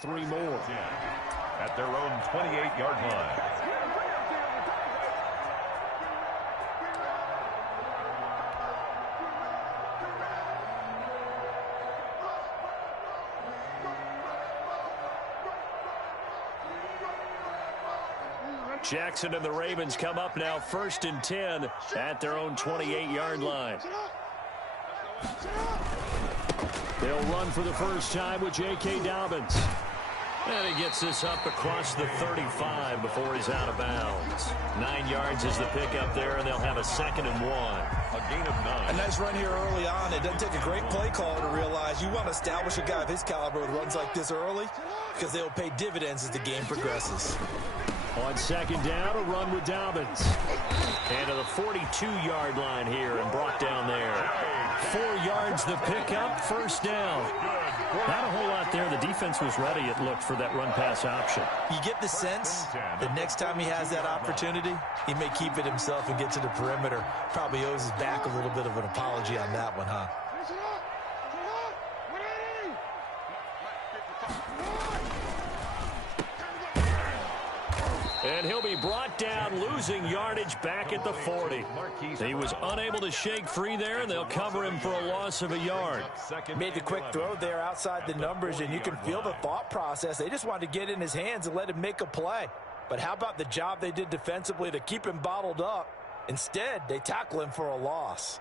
3 more. At their own 28-yard line. Jackson and the Ravens come up now 1st and 10 at their own 28-yard line. They'll run for the first time with J.K. Dobbins. And he gets this up across the 35 before he's out of bounds. 9 yards is the pickup there, and they'll have a 2nd and 1. A gain of 9. A nice run here early on. It doesn't take a great play caller to realize you want to establish a guy of his caliber with runs like this early because they'll pay dividends as the game progresses. On 2nd down, a run with Dobbins. And to the 42-yard line here and brought down there. 4 yards the pickup, 1st down. Not a whole lot there. The defense was ready, it looked, for that run-pass option. You get the sense that next time he has that opportunity, he may keep it himself and get to the perimeter. Probably owes his back a little bit of an apology on that one, huh? And he'll be brought down, losing yardage back at the 40. He was unable to shake free there, and they'll cover him for a loss of a yard. Made the quick throw there outside the numbers, and you can feel the thought process. They just wanted to get in his hands and let him make a play. But how about the job they did defensively to keep him bottled up? Instead, they tackle him for a loss.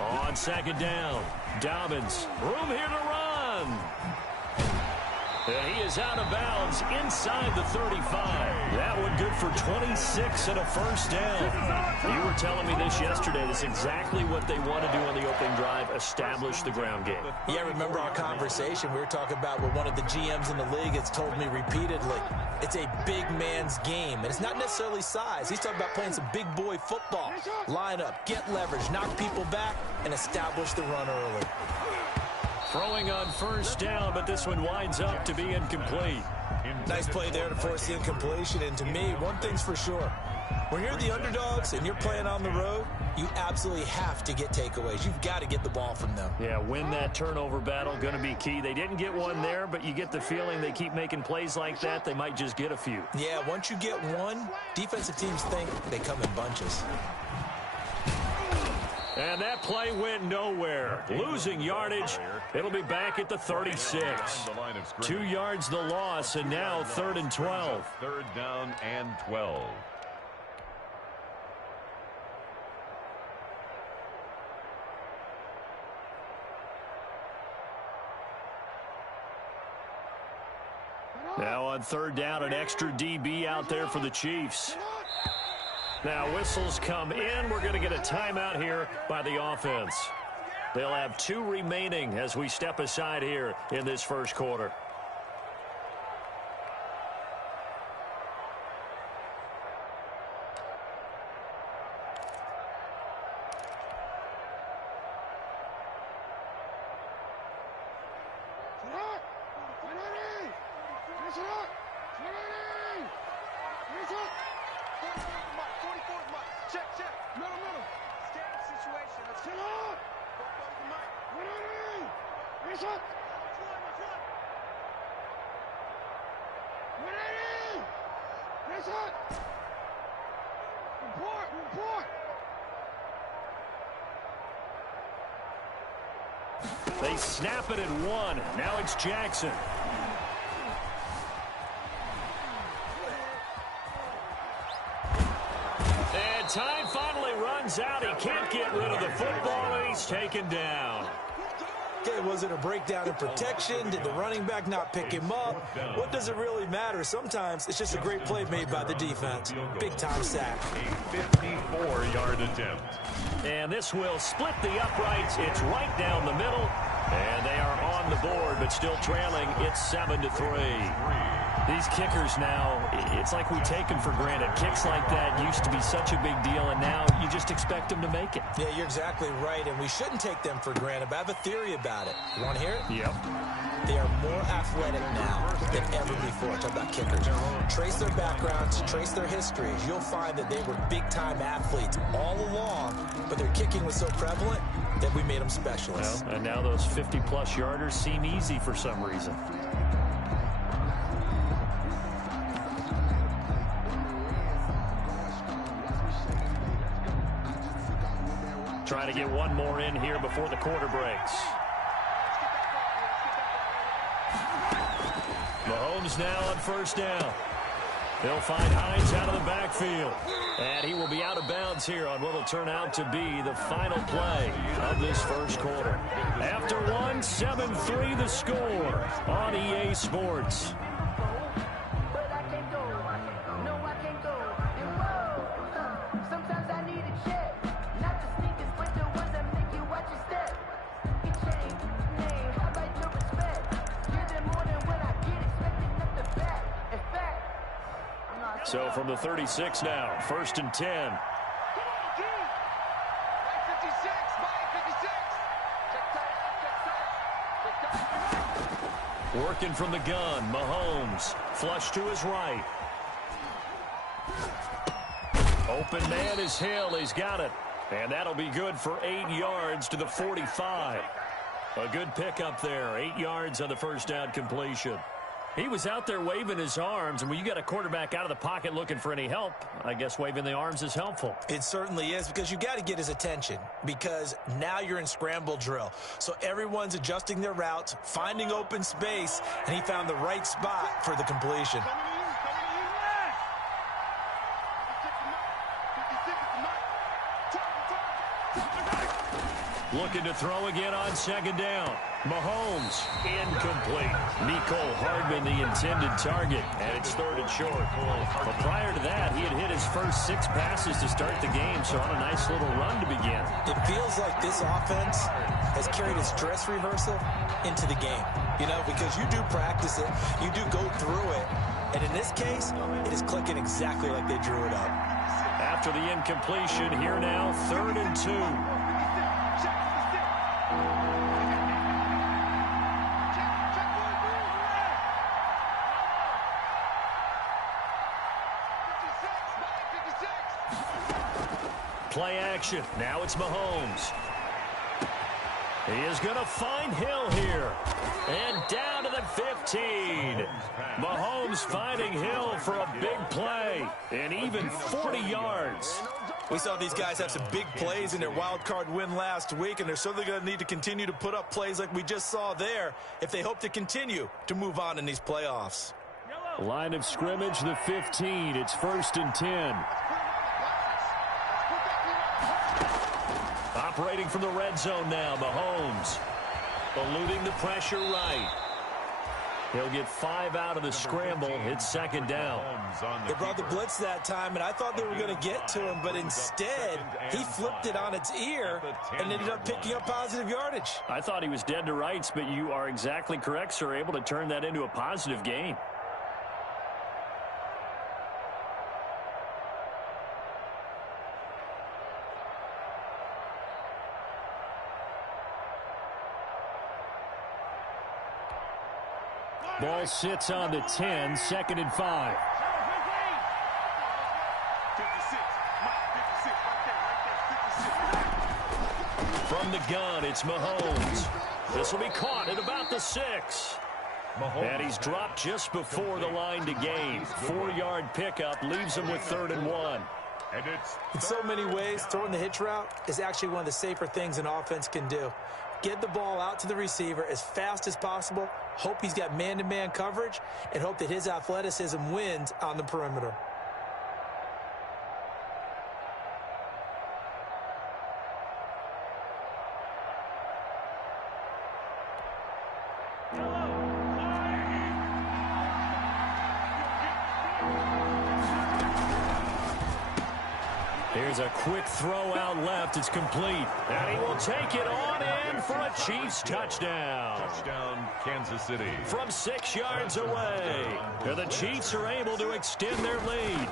On 2nd down, Dobbins, room here to run. And he is out of bounds inside the 35. That one good for 26 and a 1st down. You were telling me this yesterday. That's exactly what they want to do on the opening drive, establish the ground game. Yeah, remember our conversation. We were talking about what one of the GMs in the league has told me repeatedly. It's a big man's game, and it's not necessarily size. He's talking about playing some big boy football. Line up, get leverage, knock people back, and establish the run early. Throwing on 1st down, but this one winds up to be incomplete. Nice play there to force the incompletion, and to me, one thing's for sure. When you're the underdogs and you're playing on the road, you absolutely have to get takeaways. You've got to get the ball from them. Yeah, win that turnover battle, going to be key. They didn't get one there, but you get the feeling they keep making plays like that, they might just get a few. Yeah, once you get one, defensive teams think they come in bunches. And that play went nowhere. Losing yardage. It'll be back at the 36. 2 yards the loss, and now 3rd and 12. 3rd down and 12. Now on 3rd down, an extra DB out there for the Chiefs. Now whistles come in. We're going to get a timeout here by the offense. They'll have 2 remaining as we step aside here in this 1st quarter. Report! They snap it at 1. Now it's Jackson. And time finally runs out. He can't get rid of the football, and he's taken down. Okay, was it a breakdown in protection? Did the running back not pick him up? What does it really matter? Sometimes it's just a great play made by the defense. Big-time sack. A 54-yard attempt. And this will split the uprights. It's right down the middle. And they are on the board, but still trailing. It's 7-3. These kickers now, it's like we take them for granted. Kicks like that used to be such a big deal, and now you just expect them to make it. Yeah, you're exactly right, and we shouldn't take them for granted, but I have a theory about it. You want to hear it? Yep. They are more athletic now than ever before. Talk about kickers. Trace their backgrounds, trace their histories. You'll find that they were big-time athletes all along, but their kicking was so prevalent that we made them specialists. Well, and now those 50-plus yarders seem easy for some reason. Trying to get one more in here before the quarter breaks. Mahomes now on first down. He'll find Hines out of the backfield. And he will be out of bounds here on what will turn out to be the final play of this first quarter. After 1, 7-3 the score on EA Sports. So from the 36 now, 1st and 10. Working from the gun, Mahomes. Flush to his right. Open man is Hill. He's got it. And that'll be good for 8 yards to the 45. A good pickup there. 8 yards on the first down completion. He was out there waving his arms, and when you got a quarterback out of the pocket looking for any help, I guess waving the arms is helpful. It certainly is, because you got to get his attention, because now you're in scramble drill. So everyone's adjusting their routes, finding open space, and he found the right spot for the completion. Looking to throw again on second down. Mahomes, incomplete. Mecole Hardman, the intended target, and it's 3rd and short. But prior to that, he had hit his first 6 passes to start the game, so on a nice little run to begin. It feels like this offense has carried its dress rehearsal into the game, you know, because you do practice it, you do go through it, and in this case, it is clicking exactly like they drew it up. After the incompletion, here now, 3rd and 2. Play action. Now it's Mahomes. He is going to find Hill here. And down to the 15. Mahomes finding Hill for a big play. And even 40 yards. We saw these guys have some big plays in their wild card win last week, and they're certainly going to need to continue to put up plays like we just saw there if they hope to continue to move on in these playoffs. Line of scrimmage, the 15. It's 1st and 10. Operating from the red zone now, Mahomes. Eluding the pressure right. He'll get 5 out of the scramble. It's 2nd down. They brought the blitz that time, and I thought they were going to get to him, but instead, he flipped it on its ear and ended up picking up positive yardage. I thought he was dead to rights, but you are exactly correct, sir. Able to turn that into a positive gain. Ball sits on the 10, 2nd and 5. From the gun, it's Mahomes. This will be caught at about the 6. And he's dropped just before the line to gain. 4-yard pickup leaves him with 3rd and 1. In so many ways, throwing the hitch route is actually one of the safer things an offense can do. Get the ball out to the receiver as fast as possible. Hope he's got man-to-man coverage, and hope that his athleticism wins on the perimeter. Here's a quick throw out left. It's complete. And he will take it on in for a Chiefs touchdown. Touchdown, Kansas City. From 6 yards away. And the Chiefs are able to extend their lead.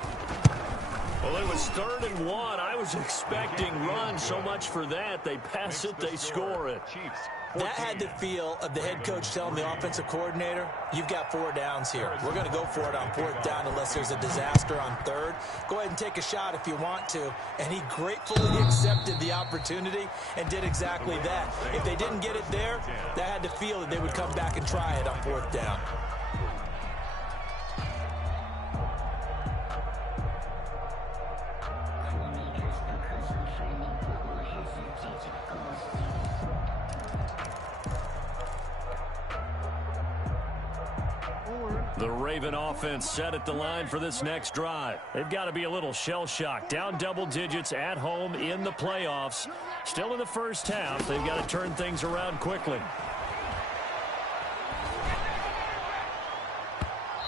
Well, it was 3rd and 1. I was expecting run so much for that. They pass it, they score it. Chiefs. That had the feel of the head coach telling the offensive coordinator, you've got 4 downs here. We're going to go for it on 4th down unless there's a disaster on 3rd. Go ahead and take a shot if you want to. And he gratefully accepted the opportunity and did exactly that. If they didn't get it there, that had the feel that they would come back and try it on 4th down. The Raven offense set at the line for this next drive. They've got to be a little shell-shocked. Down double digits at home in the playoffs. Still in the first half. They've got to turn things around quickly.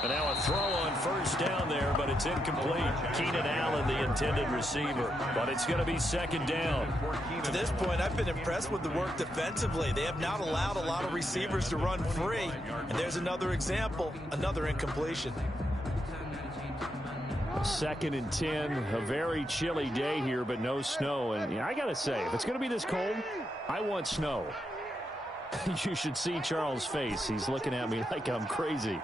And now a throw on 1st down there, but it's incomplete. Keenan Allen, the intended receiver. But it's going to be 2nd down. To this point, I've been impressed with the work defensively. They have not allowed a lot of receivers to run free. And there's another example, another incompletion. 2nd and 10, a very chilly day here, but no snow. And I got to say, if it's going to be this cold, I want snow. You should see Charles' face. He's looking at me like I'm crazy.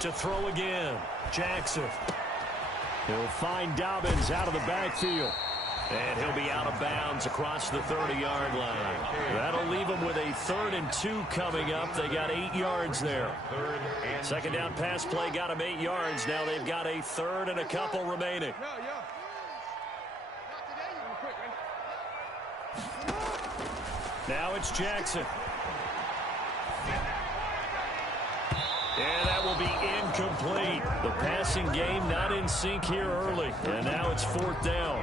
To throw again, Jackson. He'll find Dobbins out of the backfield. And he'll be out of bounds across the 30-yard line. That'll leave them with a 3rd and 2 coming up. They got 8 yards there. 2nd down pass play got them 8 yards. Now they've got a 3rd and a couple remaining. Now it's Jackson. And that will be incomplete. The passing game not in sync here early. And now it's 4th down.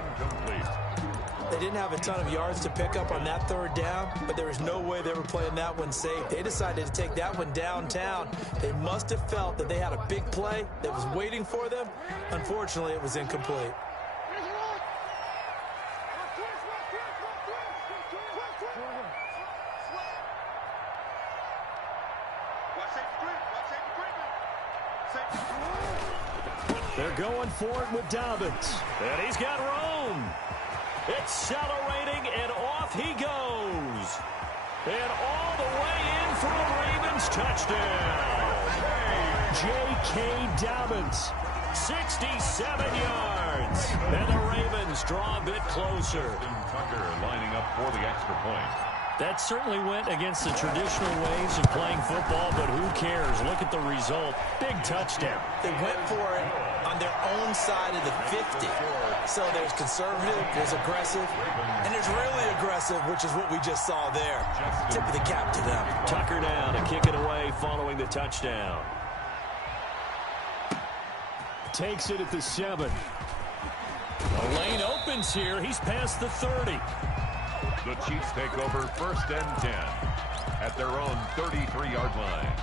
They didn't have a ton of yards to pick up on that 3rd down, but there was no way they were playing that one safe. They decided to take that one downtown. They must have felt that they had a big play that was waiting for them. Unfortunately, it was incomplete. They're going for it with Dobbins. And he's got Rome. Accelerating, and off he goes. And all the way in for a Ravens touchdown. J.K. Dobbins, 67 yards. And the Ravens draw a bit closer. Tucker lining up for the extra point. That certainly went against the traditional ways of playing football, but who cares? Look at the result. Big touchdown. They went for it on their own side of the 50. So there's conservative, there's aggressive, and there's really aggressive, which is what we just saw there. Tip of the cap to them. Tucker down to kick it away following the touchdown. Takes it at the 7. The lane opens here. He's past the 30. The Chiefs take over 1st and 10 at their own 33-yard line.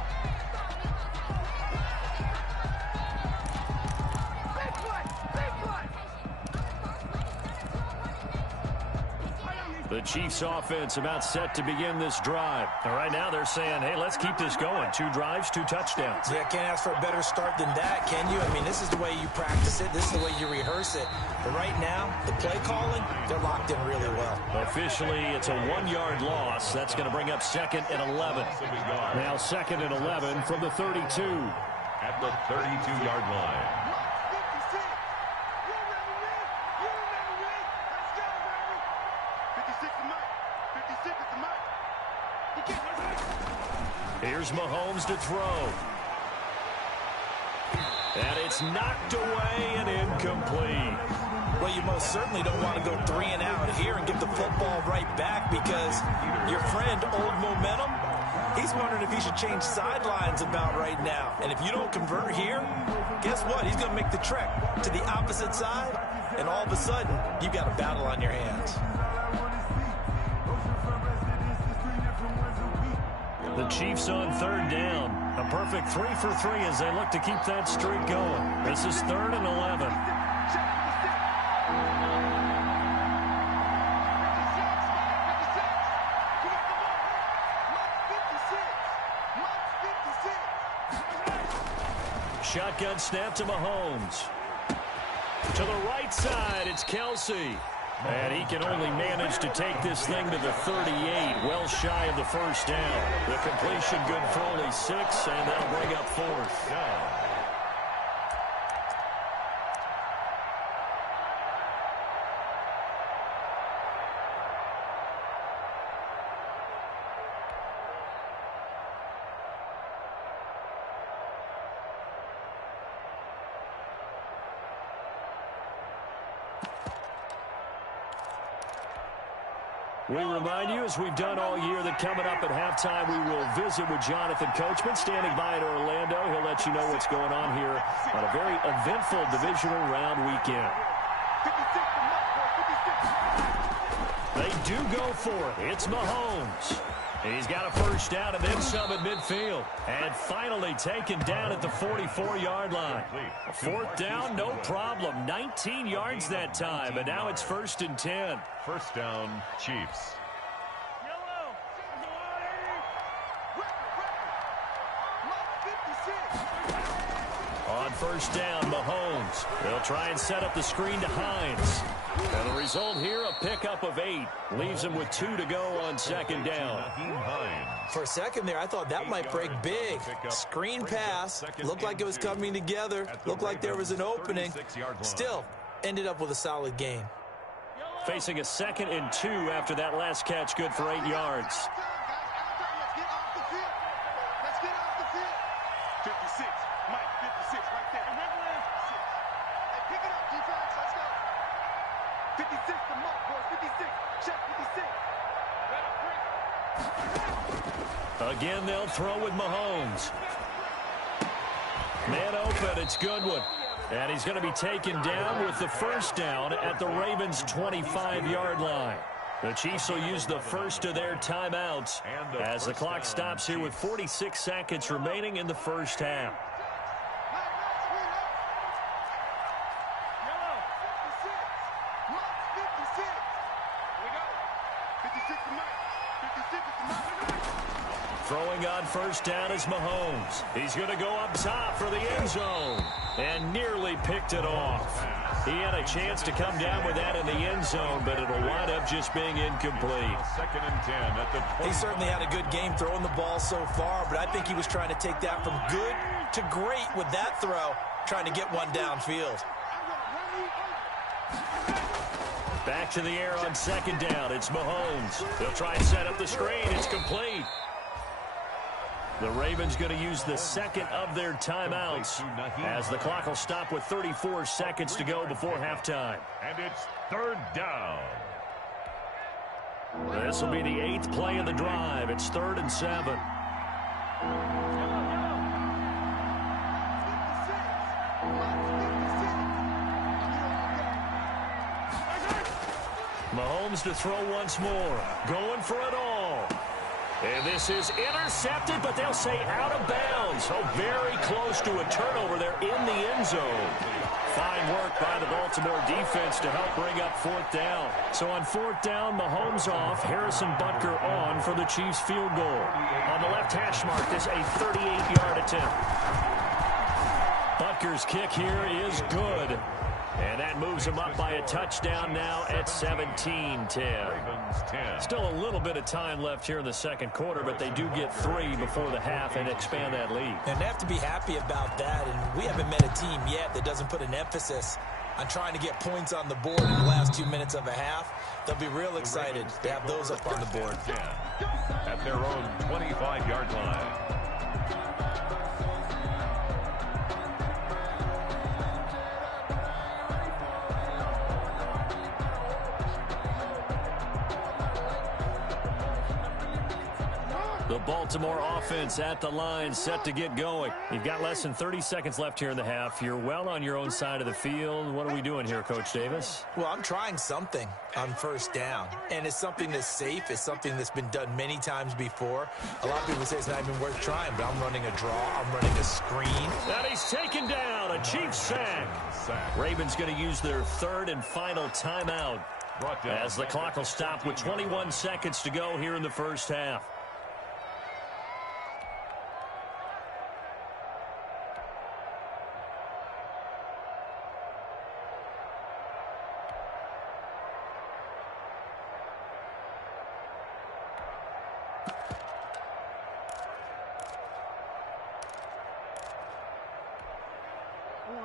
The Chiefs offense about set to begin this drive. And right now they're saying, hey, let's keep this going. 2 drives, 2 touchdowns. Yeah, can't ask for a better start than that, can you? I mean, this is the way you practice it. This is the way you rehearse it. But right now, the play calling, they're locked in really well. Officially, it's a 1-yard loss. That's going to bring up 2nd and 11. Now 2nd and 11 from the 32. At the 32-yard line. Here's Mahomes to throw. And it's knocked away and incomplete. Well, you most certainly don't want to go 3 and out here and give the football right back because your friend, Old Momentum, he's wondering if he should change sidelines about right now. And if you don't convert here, guess what? He's going to make the trek to the opposite side, and all of a sudden, you've got a battle on your hands. The Chiefs on 3rd down. A perfect 3 for 3 as they look to keep that streak going. This is 3rd and 11. Shotgun snap to Mahomes. To the right side, it's Kelsey. And he can only manage to take this thing to the 38, well shy of the first down. The completion good for only 6, and that'll bring up 4th down. We remind you, as we've done all year, that coming up at halftime, we will visit with Jonathan Coachman, standing by in Orlando. He'll let you know what's going on here on a very eventful divisional round weekend. They do go for it. It's Mahomes. He's got a first down and then some at midfield. And finally taken down at the 44-yard line. 4th down, no problem. 19 yards that time, and now it's 1st and 10. First down, Chiefs. On 1st down, Mahomes. They'll try and set up the screen to Hines. And the result here, a pickup of 8. Leaves him with 2 to go on 2nd down. For a second there, I thought that might break big. Screen pass. Looked like it was coming together. Looked like there was an opening. Still, ended up with a solid gain. Facing a 2nd and 2 after that last catch, good for 8 yards. Again, they'll throw with Mahomes. Man open, it's Goodwin. And he's going to be taken down with the first down at the Ravens' 25-yard line. The Chiefs will use the first of their timeouts as the clock stops here with 46 seconds remaining in the first half. Throwing on first down is Mahomes. He's going to go up top for the end zone and nearly picked it off. He had a chance to come down with that in the end zone, but it'll wind up just being incomplete. 2nd and 10 at the 20. He certainly had a good game throwing the ball so far, but I think he was trying to take that from good to great with that throw, trying to get one downfield. Back to the air on 2nd down. It's Mahomes. They'll try and set up the screen. It's complete. The Ravens going to use the 2nd of their timeouts as the clock will stop with 34 seconds to go before halftime. And it's 3rd down. This will be the 8th play of the drive. It's 3rd and 7. Mahomes to throw once more. Going for it all. And this is intercepted, but they'll say out of bounds. So very close to a turnover there in the end zone. Fine work by the Baltimore defense to help bring up 4th down. So on 4th down, Mahomes off, Harrison Butker on for the Chiefs field goal. On the left hash mark, this a 38-yard attempt. Butker's kick here is good. And that moves him up by a touchdown now at 17-10. Still a little bit of time left here in the second quarter, but they do get 3 before the half and expand that lead. And they have to be happy about that. And we haven't met a team yet that doesn't put an emphasis on trying to get points on the board in the last 2 minutes of a half. They'll be real excited to have those up on the board. At their own 25-yard line. The Baltimore offense at the line, set to get going. You've got less than 30 seconds left here in the half. You're well on your own side of the field. What are we doing here, Coach Davis? Well, I'm trying something on first down, and it's something that's safe. It's something that's been done many times before. A lot of people say it's not even worth trying, but I'm running a draw. I'm running a screen. And he's taken down, a Chiefs sack. Ravens going to use their third and final timeout as the clock will stop with 21 seconds to go here in the first half.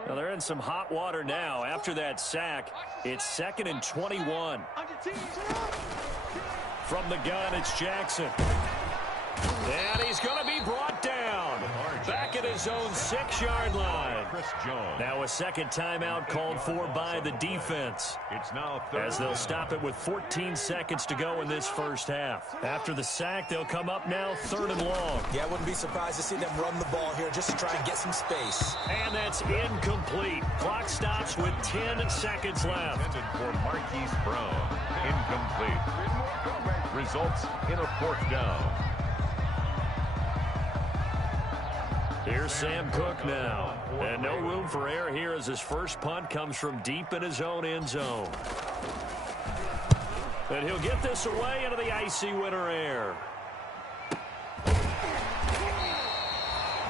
Well, they're in some hot water now. After that sack, it's 2nd and 21. From the gun, it's Jackson. And he's going to be brought down. Back at his own 6-yard line. Now a second timeout called for by the defense. As they'll stop it with 14 seconds to go in this first half. After the sack, they'll come up now 3rd and long. Yeah, I wouldn't be surprised to see them run the ball here just to try and get some space. And that's incomplete. Clock stops with 10 seconds left. Intended for Marquise Brown. Incomplete. Results in a 4th down. Here's Sam Cook now. And no room for error here as his first punt comes from deep in his own end zone. And he'll get this away into the icy winter air.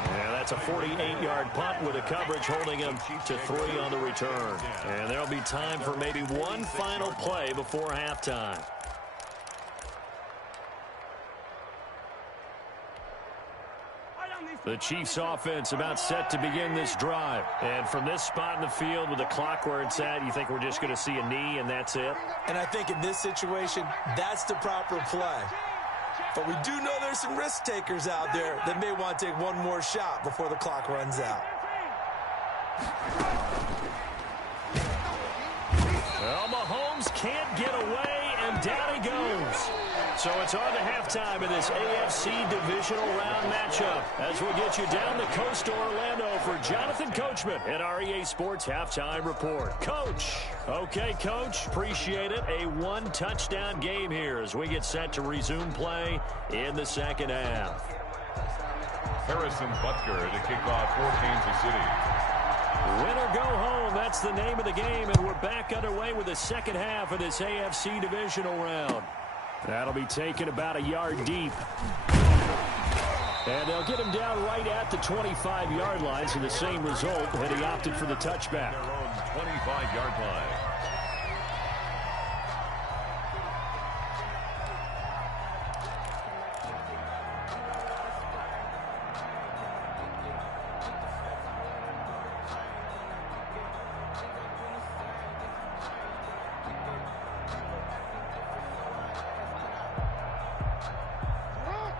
Yeah, that's a 48-yard punt with the coverage holding him to 3 on the return. And there'll be time for maybe one final play before halftime. The Chiefs offense about set to begin this drive. And from this spot in the field with the clock where it's at, you think we're just going to see a knee and that's it? And I think in this situation, that's the proper play. But we do know there's some risk takers out there that may want to take one more shot before the clock runs out. Well, Mahomes can't get away, and down he goes. So it's on to halftime in this AFC divisional round matchup as we'll get you down the coast to Orlando for Jonathan Coachman at our EA Sports Halftime Report. Coach. Okay, Coach. Appreciate it. A one-touchdown game here as we get set to resume play in the second half. Harrison Butker to kick off for Kansas City. Win or go home, that's the name of the game, and we're back underway with the second half of this AFC divisional round. That'll be taken about a yard deep. And they'll get him down right at the 25-yard line, so the same result, and he opted for the touchback. Their own 25-yard line.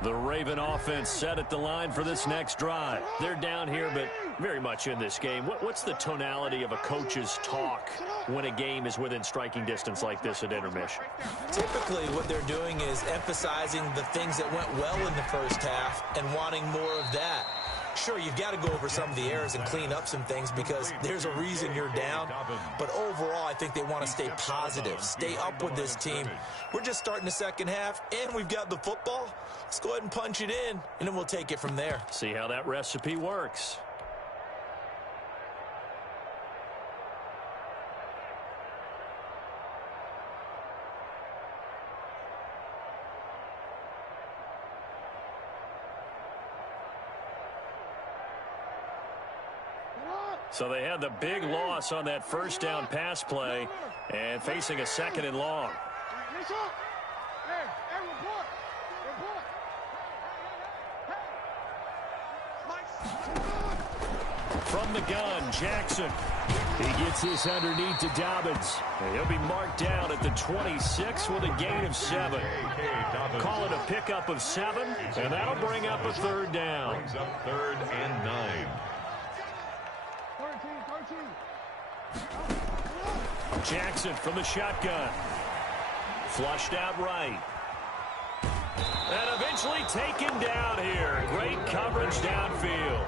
The Raven offense set at the line for this next drive. They're down here, but very much in this game. What's the tonality of a coach's talk when a game is within striking distance like this at intermission? Typically, what they're doing is emphasizing the things that went well in the first half and wanting more of that. Sure, you've got to go over some of the errors and clean up some things because there's a reason you're down. But overall, I think they want to stay positive, stay up with this team. We're just starting the second half, and we've got the football. Let's go ahead and punch it in, and then we'll take it from there. See how that recipe works. So they had the big loss on that first down pass play and facing a 2nd and long. From the gun, Jackson. He gets this underneath to Dobbins. And he'll be marked down at the 26 with a gain of 7. Call it a pickup of 7, and that'll bring up a third down. Brings up 3rd and 9. Jackson from the shotgun. Flushed out right. And eventually taken down here. Great coverage downfield.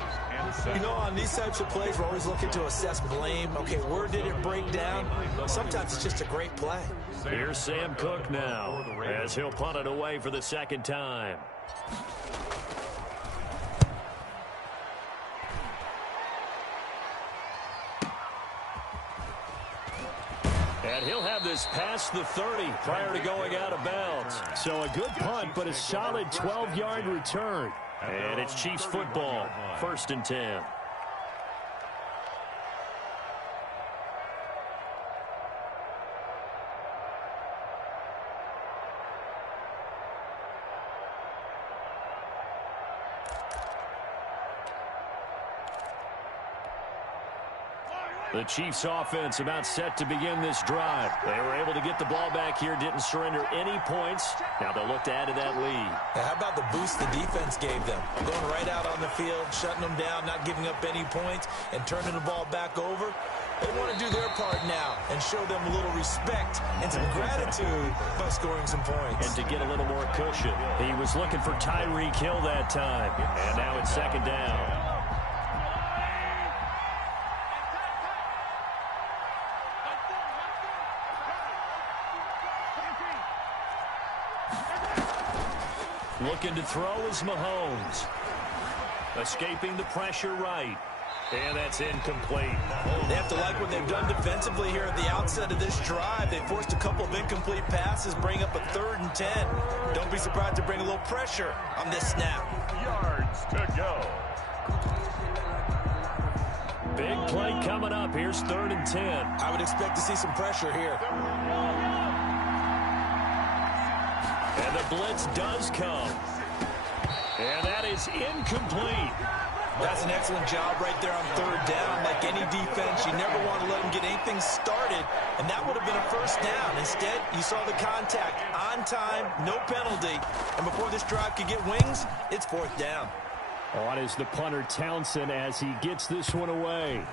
You know, on these types of plays, we're always looking to assess blame. Okay, where did it break down? Sometimes it's just a great play. Here's Sam Cook now as he'll punt it away for the second time. And he'll have this past the 30 prior to going out of bounds. So a good punt, but a solid 12-yard return. And it's Chiefs football, 1st and 10. The Chiefs offense about set to begin this drive. They were able to get the ball back here, didn't surrender any points. Now they'll look to add to that lead. How about the boost the defense gave them? Going right out on the field, shutting them down, not giving up any points, and turning the ball back over. They want to do their part now and show them a little respect and some gratitude by scoring some points. And to get a little more cushion. He was looking for Tyreek Hill that time. And now it's 2nd down. Looking to throw is Mahomes. Escaping the pressure right. And that's incomplete. They have to like what they've done defensively here at the outset of this drive. They forced a couple of incomplete passes, bring up a 3rd and 10. Don't be surprised to bring a little pressure on this snap. Yards to go. Big play coming up. Here's 3rd and 10. I would expect to see some pressure here. And the blitz does come. And that is incomplete. That's an excellent job right there on 3rd down. Like any defense, you never want to let them get anything started, and that would have been a 1st down. Instead, you saw the contact on time, no penalty, and before this drive could get wings, it's 4th down. On is the punter Townsend as he gets this one away.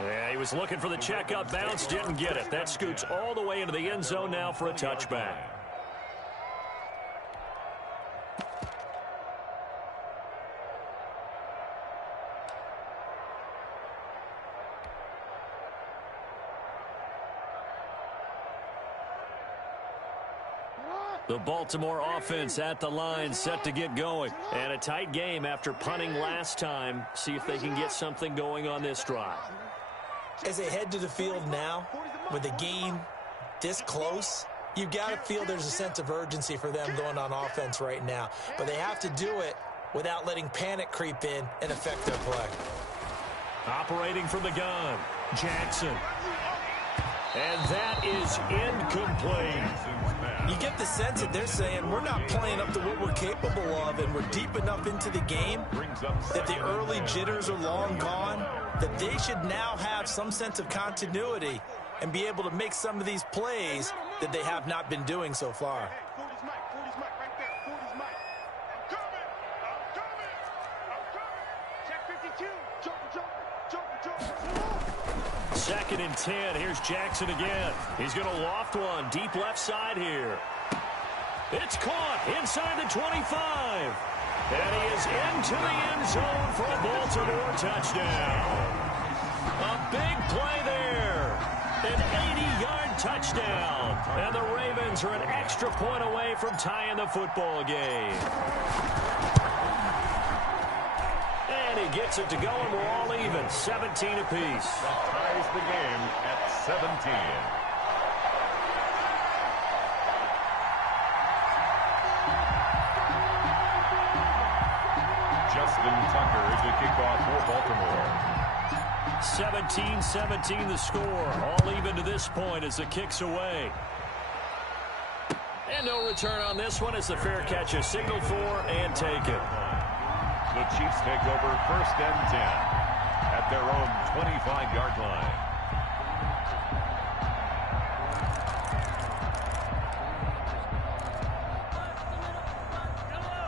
Yeah, he was looking for the checkup bounce, didn't get it. That scoots all the way into the end zone now for a touchback. The Baltimore offense at the line, set to get going. And a tight game after punting last time. See if they can get something going on this drive. As they head to the field now, with the game this close, you've got to feel there's a sense of urgency for them going on offense right now. But they have to do it without letting panic creep in and affect their play. Operating from the gun, Jackson. And that is incomplete. You get the sense that they're saying we're not playing up to what we're capable of, and we're deep enough into the game that the early jitters are long gone, that they should now have some sense of continuity and be able to make some of these plays that they have not been doing so far. Second and 10. Here's Jackson again. He's going to loft one deep left side here. It's caught inside the 25. And he is into the end zone for a Baltimore touchdown. A big play there. An 80-yard touchdown. And the Ravens are an extra point away from tying the football game. And he gets it to go, and we're all even, 17 apiece. That ties the game at 17. Justin Tucker to kick off for Baltimore. 17-17 the score. All even to this point as the kick's away. And no return on this one as the fair catch is signaled for and taken. The Chiefs take over 1st and 10 at their own 25-yard line.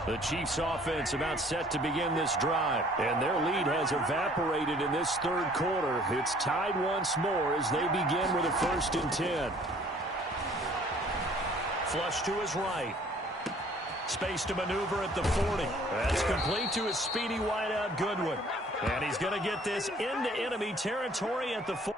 The Chiefs offense about set to begin this drive, and their lead has evaporated in this third quarter. It's tied once more as they begin with a 1st and 10. Flush to his right. Space to maneuver at the 40. That's complete to his speedy wideout Goodwin. And he's going to get this into enemy territory at the 40.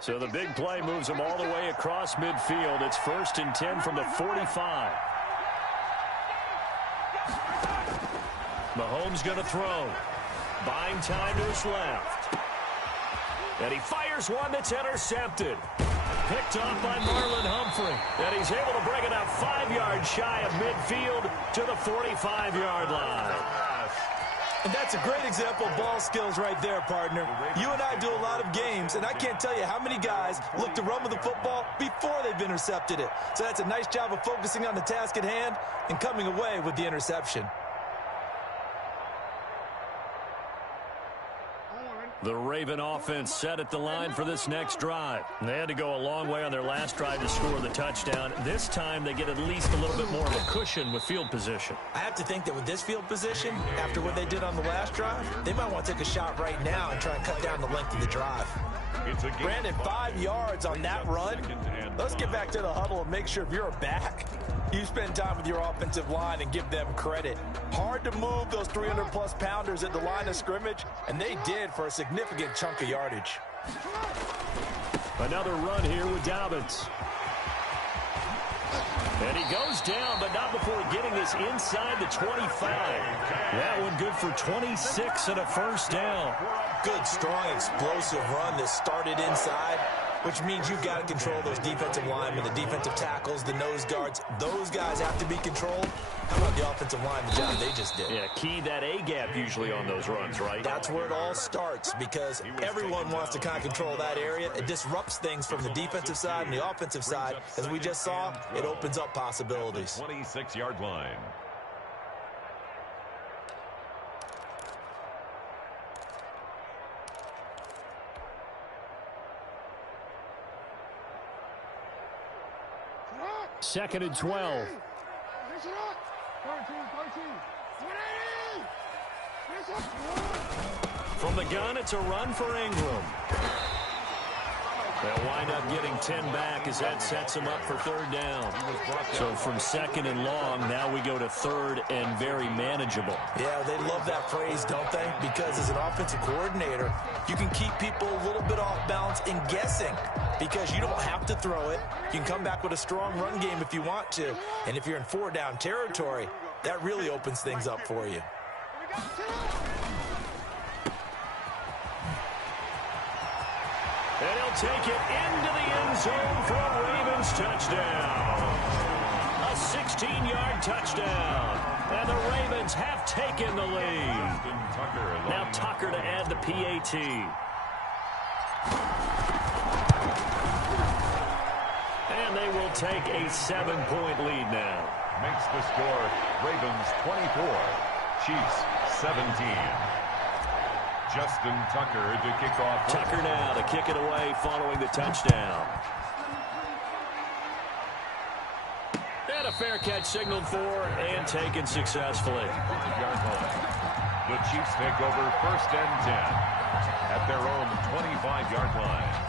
So the big play moves them all the way across midfield. It's 1st and 10 from the 45. Mahomes going to throw. Buying time to his left. And he fires one that's intercepted. Picked off by Marlon Humphrey. And he's able to bring it out 5 yards shy of midfield to the 45-yard line. And that's a great example of ball skills right there, partner. You and I do a lot of games, and I can't tell you how many guys look to run with the football before they've intercepted it. So that's a nice job of focusing on the task at hand and coming away with the interception. The Raven offense set at the line for this next drive. They had to go a long way on their last drive to score the touchdown. This time they get at least a little bit more of a cushion with field position. I have to think that with this field position, after what they did on the last drive, they might want to take a shot right now and try and cut down the length of the drive. Brandon, 5 yards on that run. Let's get back to the huddle and make sure if you're a back, you spend time with your offensive line and give them credit. Hard to move those 300-plus pounders at the line of scrimmage, and they did for a significant chunk of yardage. Another run here with Dobbins. And he goes down, but not before getting this inside the 25. That one good for 26 and a 1st down. Good, strong, explosive run that started inside, which means you've got to control those defensive linemen, the defensive tackles, the nose guards. Those guys have to be controlled. How about the offensive line, the job they just did? Yeah, key that A-gap usually on those runs, right? That's where it all starts because everyone wants to kind of control that area. It disrupts things from the defensive side and the offensive side. As we just saw, it opens up possibilities. 26-yard line. Second and 12. From the gun, it's a run for Ingram. They'll wind up getting 10 back as that sets them up for 3rd down. So from 2nd and long, now we go to 3rd and very manageable. Yeah, they love that phrase, don't they? Because as an offensive coordinator, you can keep people a little bit off balance and guessing because you don't have to throw it. You can come back with a strong run game if you want to. And if you're in 4-down territory, that really opens things up for you. And he'll take it into the end zone for a Ravens touchdown. A 16-yard touchdown. And the Ravens have taken the lead. Now Tucker to add the PAT. And they will take a 7-point lead now. Makes the score Ravens 24, Chiefs 17. Justin Tucker to kick off. Tucker now to kick it away following the touchdown. And a fair catch signaled for and taken successfully. The Chiefs take over 1st and 10 at their own 25-yard line.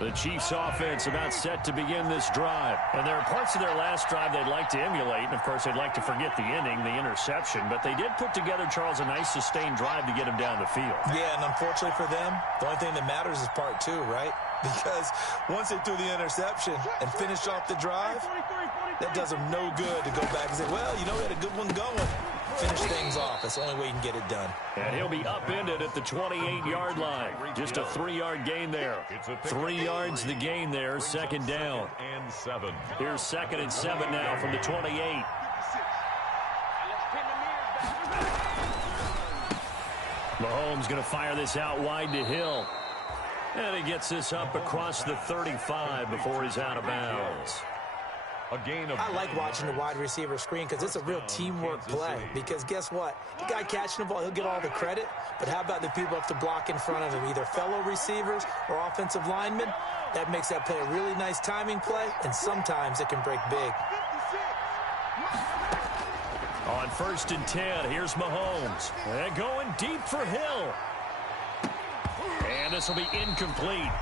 The Chiefs offense about set to begin this drive. And there are parts of their last drive they'd like to emulate. And, of course, they'd like to forget the inning, the interception. But they did put together, Charles, a nice sustained drive to get him down the field. Yeah, and unfortunately for them, the only thing that matters is part 2, right? Because once they threw the interception and finished off the drive, that does them no good to go back and say, well, you know, we had a good one going. Finish things off. That's the only way you can get it done. And he'll be upended at the 28-yard line. Just a 3-yard gain there. 3 yards the gain there, 2nd down. Here's 2nd and 7 now from the 28. Mahomes going to fire this out wide to Hill. And he gets this up across the 35 before he's out of bounds. I like watching the wide receiver screen because it's a real teamwork play. Because guess what? The guy catching the ball, he'll get all the credit. But how about the people up to block in front of him, either fellow receivers or offensive linemen? That makes that play a really nice timing play, and sometimes it can break big. On 1st and 10, here's Mahomes. And going deep for Hill. And this will be incomplete.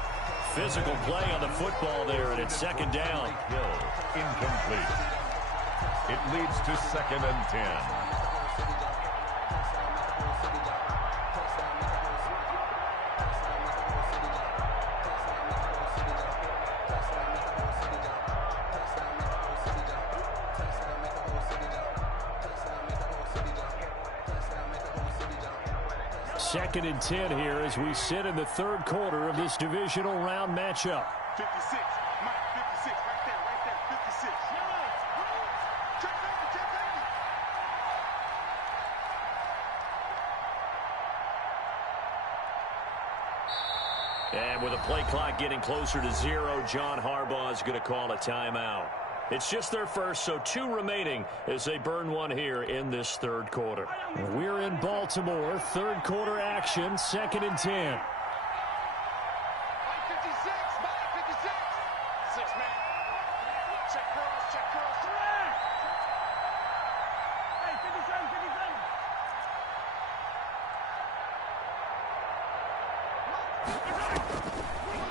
Physical play on the football there, and it's 2nd down. Hill, incomplete. It leads to 2nd and 10. Second and 10 here as we sit in the 3rd quarter of this divisional round matchup. 56, Mike, 56, right there, 56. And with the play clock getting closer to 0, John Harbaugh is going to call a timeout. It's just their first, so 2 remaining as they burn one here in this 3rd quarter. We're in Baltimore, 3rd quarter action, 2nd and 10.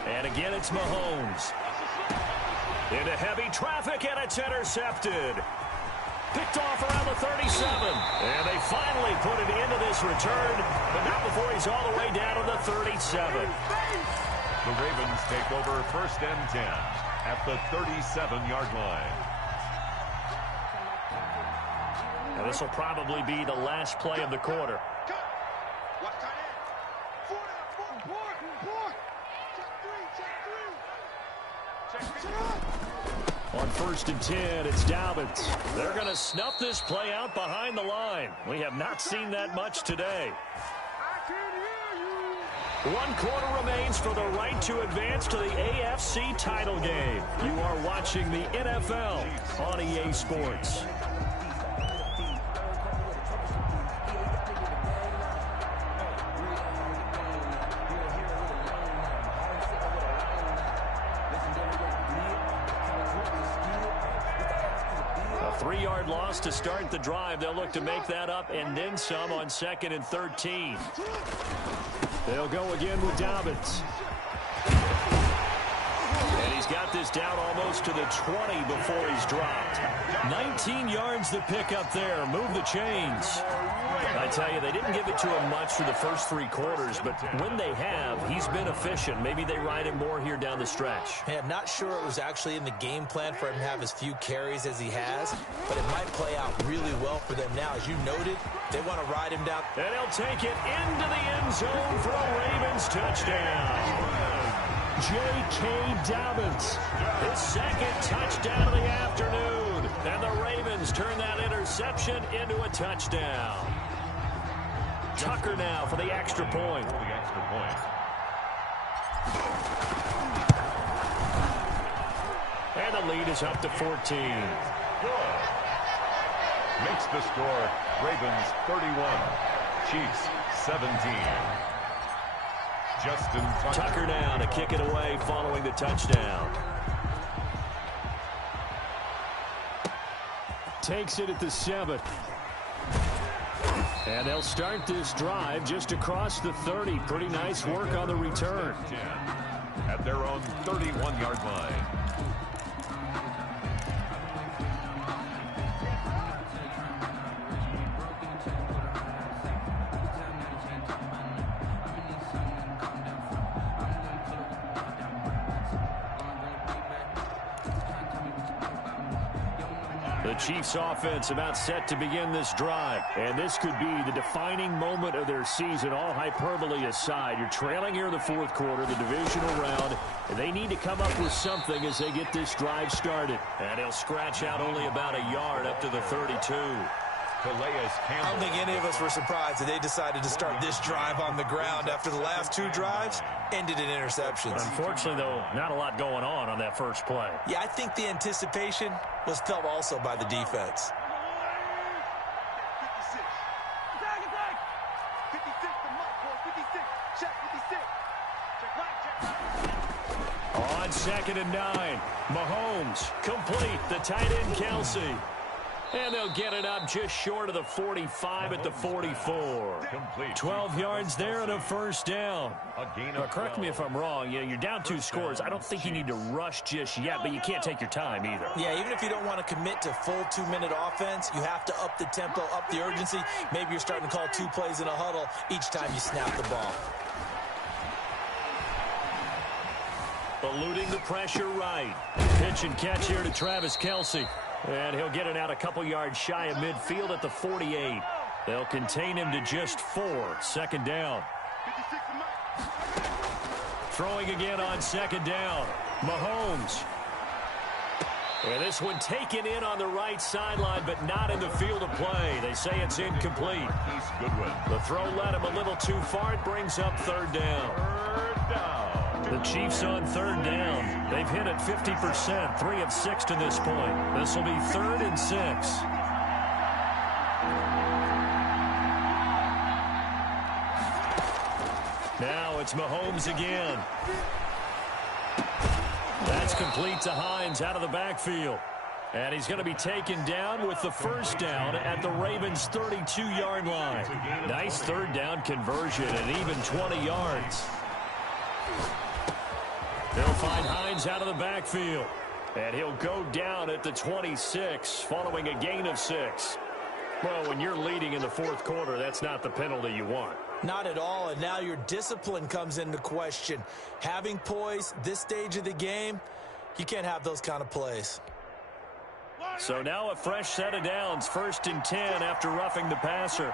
And again, it's Mahomes. Into heavy traffic, and it's intercepted. Picked off around the 37. And they finally put it into this return, but not before he's all the way down to the 37. The Ravens take over 1st and 10 at the 37-yard line. And this will probably be the last play of the quarter. On 1st and 10, it's Dobbins. They're going to snuff this play out behind the line. We have not seen that much today. 1 quarter remains for the right to advance to the AFC title game. You are watching the NFL on EA Sports. A 3-yard loss to start the drive. They'll look to make that up and then some on 2nd and 13. They'll go again with Dobbins. And he's got this down almost to the 20 before he's dropped. 19 yards to pick up there. Move the chains. I tell you, they didn't give it to him much for the first 3 quarters, but when they have, he's been efficient. Maybe they ride him more here down the stretch. Hey, I'm not sure it was actually in the game plan for him to have as few carries as he has, but it might play out really well for them now. As you noted, they want to ride him down. And he'll take it into the end zone for a Ravens touchdown. J.K. Dobbins, his 2nd touchdown of the afternoon. And the Ravens turn that interception into a touchdown. Tucker now for the extra point. And the lead is up to 14. Makes the score Ravens 31, Chiefs 17. Justin Tucker now to kick it away following the touchdown. Takes it at the 7. And they'll start this drive just across the 30. Pretty nice work on the return. 10 at their own 31-yard line. The Chiefs offense about set to begin this drive. And this could be the defining moment of their season, all hyperbole aside. You're trailing here in the fourth quarter, the divisional round, and they need to come up with something as they get this drive started. And he'll scratch out only about a yard up to the 32. I don't think any of us were surprised that they decided to start this drive on the ground after the last two drives ended in interceptions. Unfortunately, though, not a lot going on that first play. Yeah, I think the anticipation was felt also by the defense. 56. Attack, attack. 56, the mark, boy. 56. Check 56. Check right, check right. On 2nd and 9, Mahomes complete. The tight end, Kelsey. And they'll get it up just short of the 45 at the 44. 12 yards there and a first down. Now, correct me if I'm wrong. You're down 2 scores. I don't think you need to rush just yet, but you can't take your time either. Yeah, even if you don't want to commit to full 2-minute offense, you have to up the tempo, up the urgency. Maybe you're starting to call 2 plays in a huddle each time you snap the ball. Eluding the pressure right. Pitch and catch here to Travis Kelsey. And he'll get it out a couple yards shy of midfield at the 48. They'll contain him to just 4. 2nd down. 56 the mark. Throwing again on 2nd down. Mahomes. And this one taken in on the right sideline, but not in the field of play. They say it's incomplete. The throw led him a little too far. It brings up 3rd down. The Chiefs on 3rd down. They've hit it 50%, 3 of 6 to this point. This will be 3rd and 6. Now it's Mahomes again. That's complete to Hines out of the backfield. And he's going to be taken down with the first down at the Ravens' 32-yard line. Nice 3rd down conversion and even 20 yards. They'll find Hines out of the backfield. And he'll go down at the 26 following a gain of 6. Well, when you're leading in the fourth quarter, that's not the penalty you want. Not at all, and now your discipline comes into question. Having poise this stage of the game, you can't have those kind of plays. So now a fresh set of downs, 1st and 10 after roughing the passer.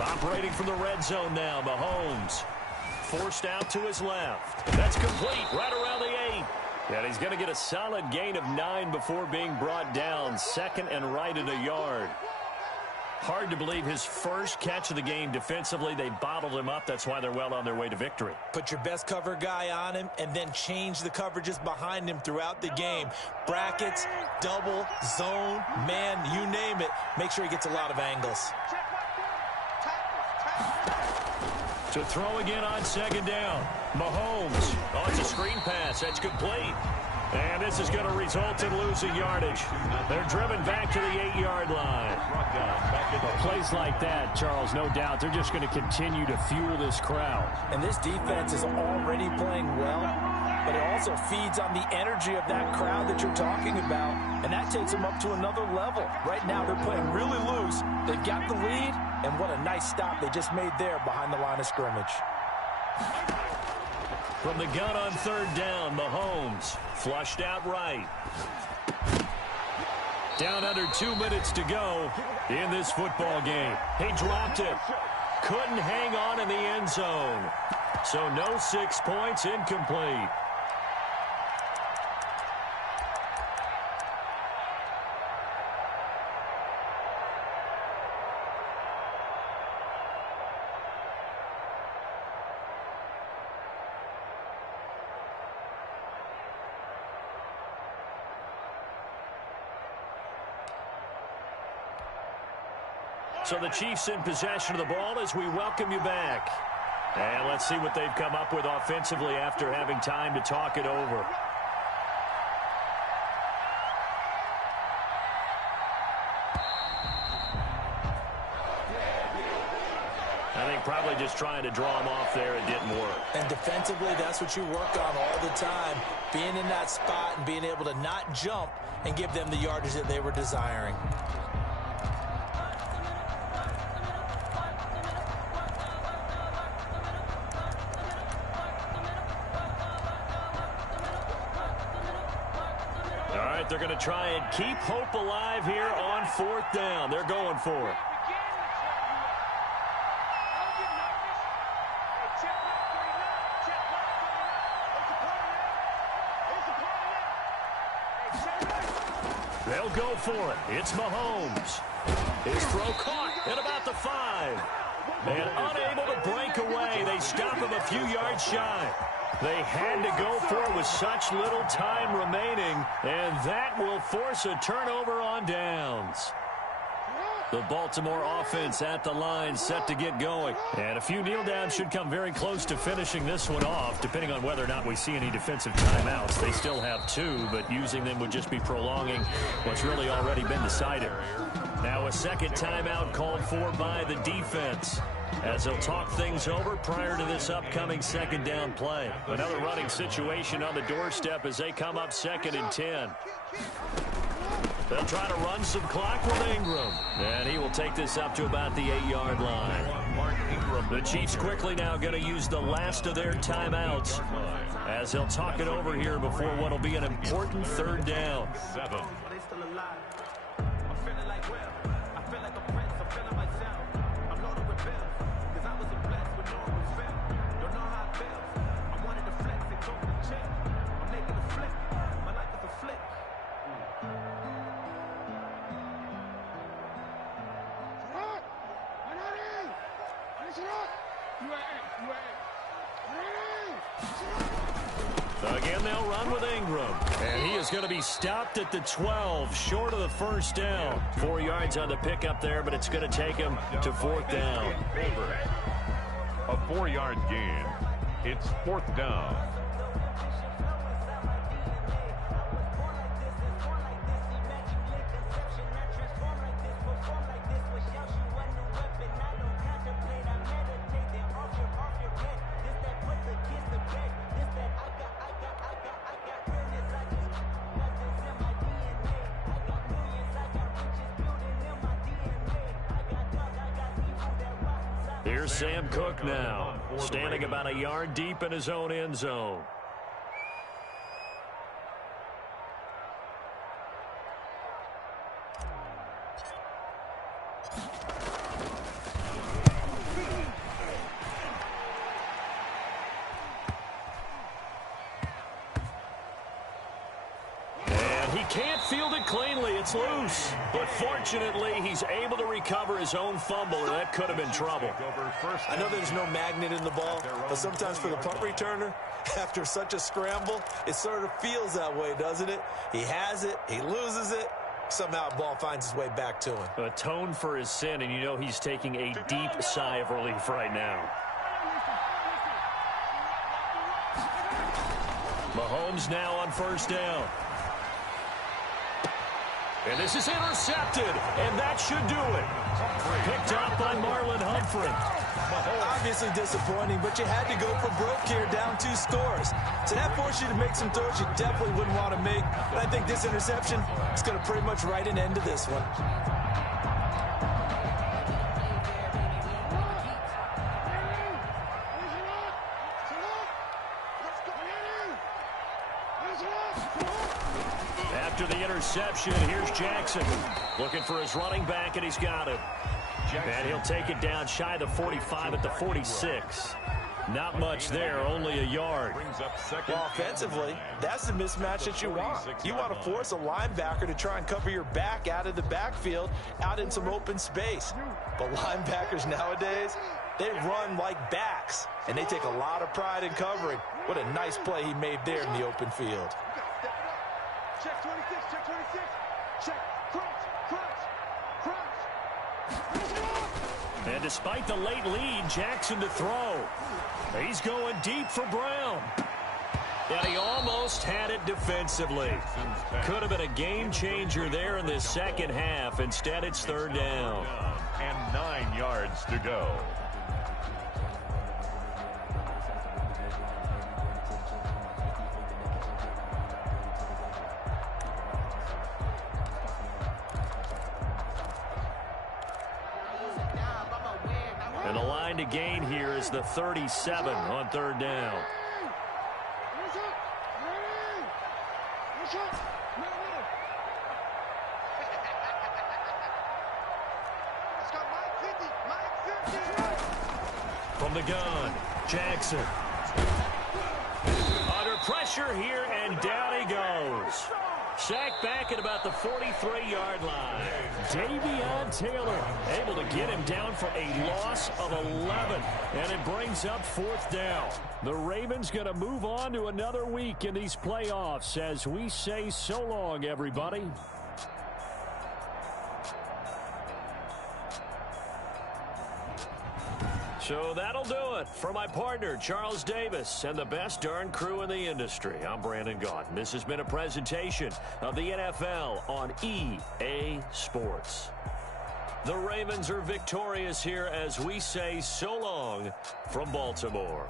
Operating from the red zone now, Mahomes. Forced out to his left. That's complete, right around the 8. And he's going to get a solid gain of 9 before being brought down. 2nd and right at a yard. Hard to believe his first catch of the game defensively. They bottled him up. That's why they're well on their way to victory. Put your best cover guy on him and then change the coverages behind him throughout the game. Brackets, double, zone, man, you name it. Make sure he gets a lot of angles. To throw again on 2nd down. Mahomes. Oh, it's a screen pass. That's complete. And this is going to result in losing yardage. They're driven back to the 8-yard line. Plays like that, Charles, no doubt, they're just going to continue to fuel this crowd. And this defense is already playing well, but it also feeds on the energy of that crowd that you're talking about, and that takes them up to another level. Right now, they're playing really loose. They've got the lead, and what a nice stop they just made there behind the line of scrimmage. From the gun on 3rd down, Mahomes flushed out right. Down under 2 minutes to go in this football game. He dropped it. Couldn't hang on in the end zone. So no 6 points, incomplete. So the Chiefs in possession of the ball as we welcome you back. And let's see what they've come up with offensively after having time to talk it over. I think probably just trying to draw him off there, it didn't work. And defensively, that's what you work on all the time. Being in that spot and being able to not jump and give them the yardage that they were desiring. All right, they're going to try and keep hope alive here on 4th down. They're going for it. They'll go for it. It's Mahomes. His throw caught at about the 5. And unable to break away. They stop him a few yards shy. They had to go for it with such little time remaining, and that will force a turnover on downs. The Baltimore offense at the line set to get going. And a few kneel downs should come very close to finishing this one off, depending on whether or not we see any defensive timeouts. They still have 2, but using them would just be prolonging what's really already been decided. Now a second timeout called for by the defense, as they'll talk things over prior to this upcoming second down play. Another running situation on the doorstep as they come up 2nd and 10. They'll try to run some clock with Ingram. And he will take this up to about the 8-yard line. The Chiefs quickly now going to use the last of their timeouts as they'll talk it over here before what will be an important 3rd down. 7. Again, they'll run with Ingram. And he is going to be stopped at the 12, short of the 1st down. 4 yards on the pickup there, but it's going to take him to 4th down. A 4-yard gain. It's 4th down. Here's Sam Cook now, standing about a yard deep in his own end zone. Can't field it cleanly. It's loose. But fortunately, he's able to recover his own fumble, or that could have been trouble. I know there's no magnet in the ball, but sometimes for the punt returner, after such a scramble, it sort of feels that way, doesn't it? He has it, he loses it, somehow the ball finds its way back to him. Atone for his sin, and you know he's taking a deep sigh of relief right now. Mahomes now on 1st down. And this is intercepted, and that should do it. Picked up by Marlon Humphrey. Obviously disappointing, but you had to go for broke here, down 2 scores. So that forced you to make some throws you definitely wouldn't want to make. But I think this interception is going to pretty much write an end to this one. After the interception, here's Jackson. Looking for his running back, and he's got him. And he'll take it down shy of the 45 at the 46. Not much there, only a yard. Well, offensively, that's the mismatch that you want. You want to force a linebacker to try and cover your back out of the backfield, out in some open space. But linebackers nowadays, they run like backs, and they take a lot of pride in covering. What a nice play he made there in the open field. Check 26, check 26. Check, crunch, crunch, crunch. despite the late lead, Jackson to throw. He's going deep for Brown. And he almost had it defensively. Could have been a game changer there in this second half. Instead, it's third down. And 9 yards to go. And the line to gain here is the 37 on third down. From the gun, Jackson. Under pressure here, and down he goes. Sacked back at about the 43-yard line. Davion Taylor able to get him down for a loss of 11. And it brings up fourth down. The Ravens going to move on to another week in these playoffs as we say so long, everybody. So that'll do it for my partner, Charles Davis, and the best darn crew in the industry. I'm Brandon Gaudin. This has been a presentation of the NFL on EA Sports. The Ravens are victorious here as we say so long from Baltimore.